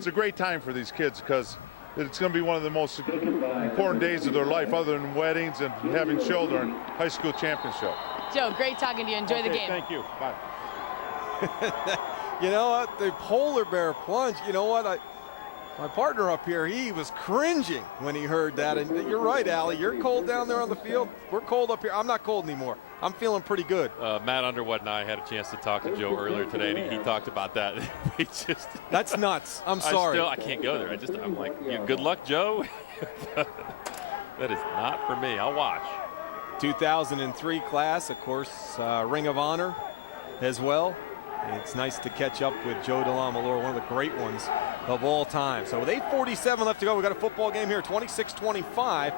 it's a great time for these kids because it's going to be one of the most important days of their life, other than weddings and having children. High school championship. Joe, great talking to you. Enjoy the game. Thank you. Bye. You know what? The polar bear plunge. You know what? My partner up here, he was cringing when he heard that. And you're right, Allie. You're cold down there on the field. We're cold up here. I'm not cold anymore. I'm feeling pretty good. Matt Underwood and I had a chance to talk to Joe earlier today, and he talked about that. That's nuts. I'm sorry. I can't go there. I'm like, good luck, Joe. That is not for me. I'll watch. 2003 class, of course, Ring of Honor as well. It's nice to catch up with Joe DeLamalore, one of the great ones of all time. So with 8:47 left to go, we got a football game here, 26-25.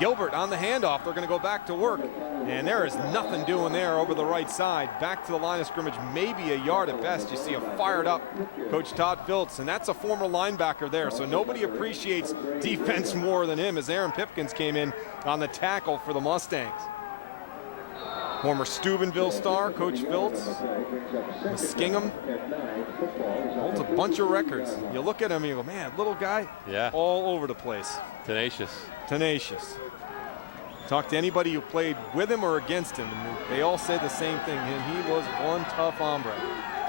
Gilbert on the handoff. They're going to go back to work, and there is nothing doing there over the right side. Back to the line of scrimmage, maybe a yard at best. You see a fired up Coach Todd Phillips, and that's a former linebacker there, so nobody appreciates defense more than him as Aaron Pipkins came in on the tackle for the Mustangs. Former Steubenville star, Coach Phillips, Muskingum, holds a bunch of records. You look at him and you go, man, little guy, all over the place. Tenacious. Tenacious. Talk to anybody who played with him or against him, and they all say the same thing. He was one tough hombre.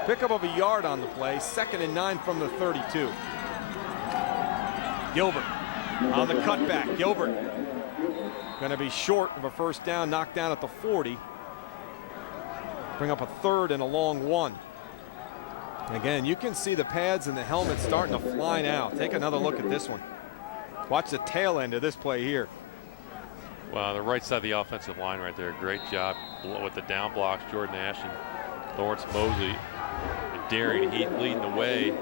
Pickup of a yard on the play, 2nd and 9 from the 32. Gilbert on the cutback. Gilbert going to be short of a first down, knocked down at the 40. Bring up a 3rd and a long 1. Again, you can see the pads and the helmet starting to fly now. Take another look at this one. Watch the tail end of this play here. Well, the right side of the offensive line right there. Great job with the down blocks. Jordan Ash and Lawrence Mosley. Darian Heath leading the way.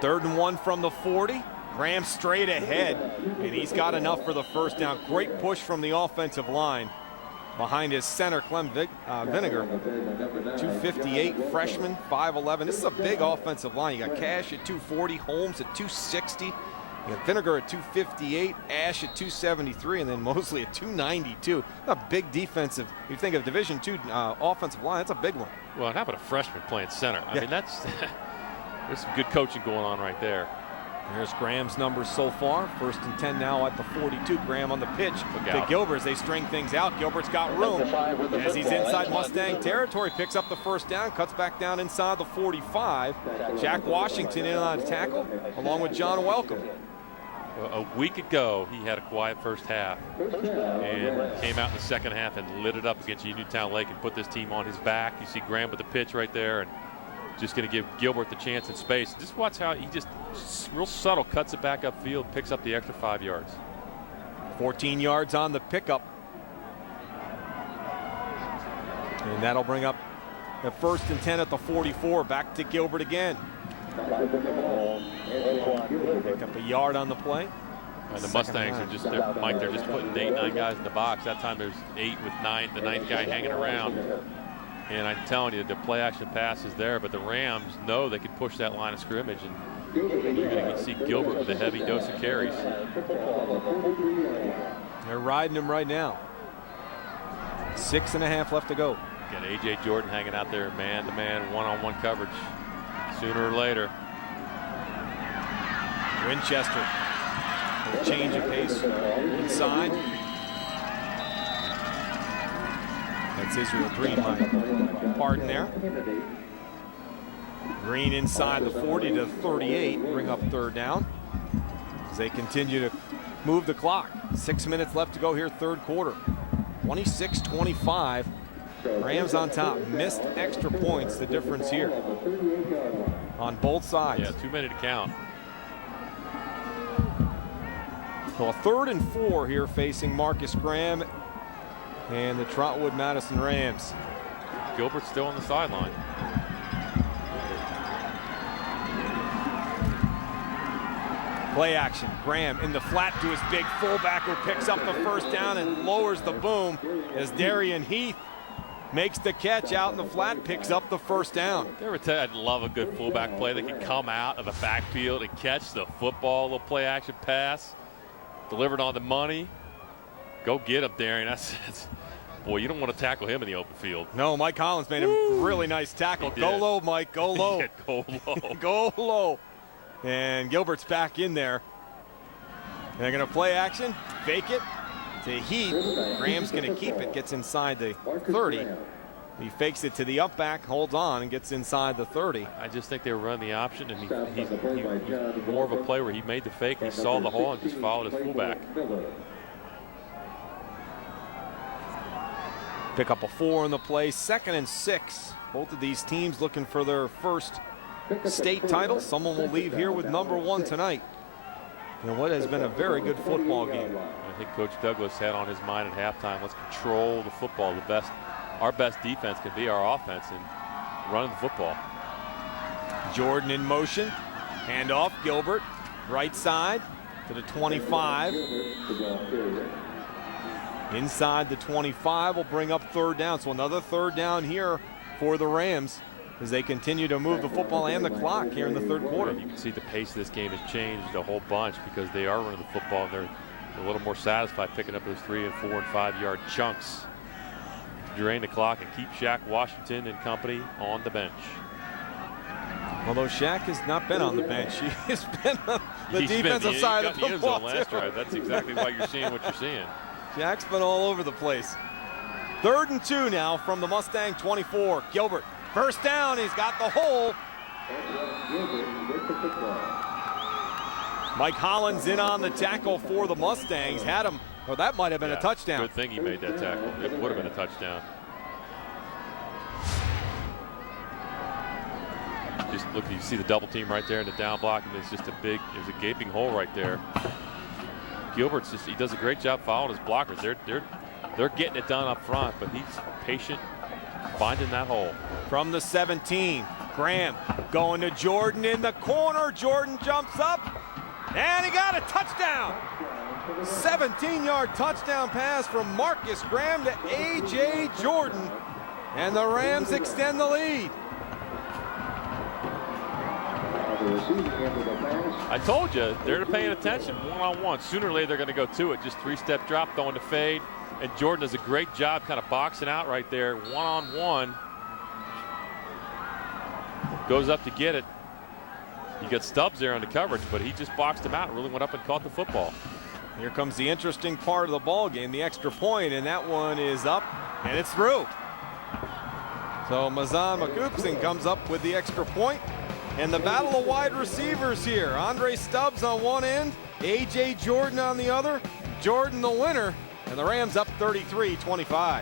3rd and 1 from the 40. Graham straight ahead, and he's got enough for the first down. Great push from the offensive line behind his center, Clem Vinegar. 258, freshman, 5'11". This is a big offensive line. You got Cash at 240, Holmes at 260. You got Vinegar at 258, Ash at 273, and then Mosley at 292. A big defensive. You think of Division II offensive line, that's a big one. Well, how about a freshman playing center? I mean, there's some good coaching going on right there. There's Graham's numbers so far. 1st and 10 now at the 42. Graham on the pitch to Gilbert as they string things out. Gilbert's got room as he's inside Mustang territory. Picks up the first down, cuts back down inside the 45. Jack Washington in on a tackle along with John Welcome. A week ago, he had a quiet first half and came out in the second half and lit it up against Uniontown Lake and put this team on his back. You see Graham with the pitch right there, and just going to give Gilbert the chance in space. Just watch how he just real subtle cuts it back upfield, picks up the extra 5 yards. 14 yards on the pickup. And that'll bring up the 1st and 10 at the 44. Back to Gilbert again. Pick up a yard on the play. And the Mustangs are just, they're just putting 8, 9 guys in the box. That time there's 8 with 9, the 9th guy hanging around. And I'm telling you, the play action pass is there, but the Rams know they can push that line of scrimmage, and you're going to see Gilbert with a heavy dose of carries. They're riding him right now. 6.5 left to go. Got A.J. Jordan hanging out there, man-to-man, one-on-one coverage. Sooner or later. Winchester. Change of pace inside. That's Israel Green, my pardon there. Green inside the 40 to 38, bring up 3rd down as they continue to move the clock. 6 minutes left to go here, 3rd quarter. 26-25. Rams on top. Missed extra points, the difference here on both sides. Yeah, too many to count. So a 3rd and 4 here facing Marcus Graham and the Trotwood Madison Rams. Gilbert's still on the sideline. Play action. Graham in the flat to his big fullback who picks up the first down and lowers the boom as Darian Heath makes the catch out in the flat, picks up the first down. I'd love a good fullback play that can come out of the backfield and catch the football, little play action pass, delivered on the money. Go get him, Darian. Boy, you don't want to tackle him in the open field. No, Mike Collins made a really nice tackle. Go low, Mike, go low. Go low. Go low. And Gilbert's back in there. They're going to play action, fake it to Heath. Graham's going to keep it, gets inside the 30. He fakes it to the up back, holds on, and gets inside the 30. I just think they were running the option, and he's more of a play where he made the fake, he saw the hole, and just followed his fullback. Pick up a 4 in the play, 2nd and 6. Both of these teams looking for their first state title. Someone will leave here with number 1 tonight. And what has been a very good football game. I think Coach Douglas had on his mind at halftime, let's control the football. Our best defense can be our offense and running the football. Jordan in motion, handoff, Gilbert, right side to the 25. Inside the 25 will bring up 3rd down. So another 3rd down here for the Rams as they continue to move the football and the clock here in the 3rd quarter. You can see the pace of this game has changed a whole bunch because they are running the football and they're a little more satisfied picking up those 3 and 4 and 5 yard chunks to drain the clock and keep Shaq Washington and company on the bench. Although Shaq has not been on the bench, he has been on the defensive side of the football. Last drive. That's exactly why you're seeing what you're seeing. Shaq's been all over the place. 3rd and 2 now from the Mustang 24. Gilbert, first down, he's got the hole. Mike Hollins in on the tackle for the Mustangs. Had him, or that might have been a touchdown. Good thing he made that tackle. It would have been a touchdown. Just look, you see the double team right there in the down block, and there's just there's a gaping hole right there. Gilbert's he does a great job following his blockers. They're getting it done up front, but he's patient finding that hole. From the 17, Graham going to Jordan in the corner. Jordan jumps up, and he got a touchdown. 17-yard touchdown pass from Marcus Graham to A.J. Jordan, and the Rams extend the lead. I told you, they're paying attention one-on-one. Sooner or later, they're going to go to it. Just 3-step drop, throwing the fade. And Jordan does a great job kind of boxing out right there, one-on-one. Goes up to get it. You got Stubbs there on the coverage, but he just boxed him out and really went up and caught the football. Here comes the interesting part of the ball game, the extra point, and that one is up, and it's through. So Mazan Magupson comes up with the extra point. And the battle of wide receivers here. Andre Stubbs on one end, A.J. Jordan on the other. Jordan the winner, and the Rams up 33-25.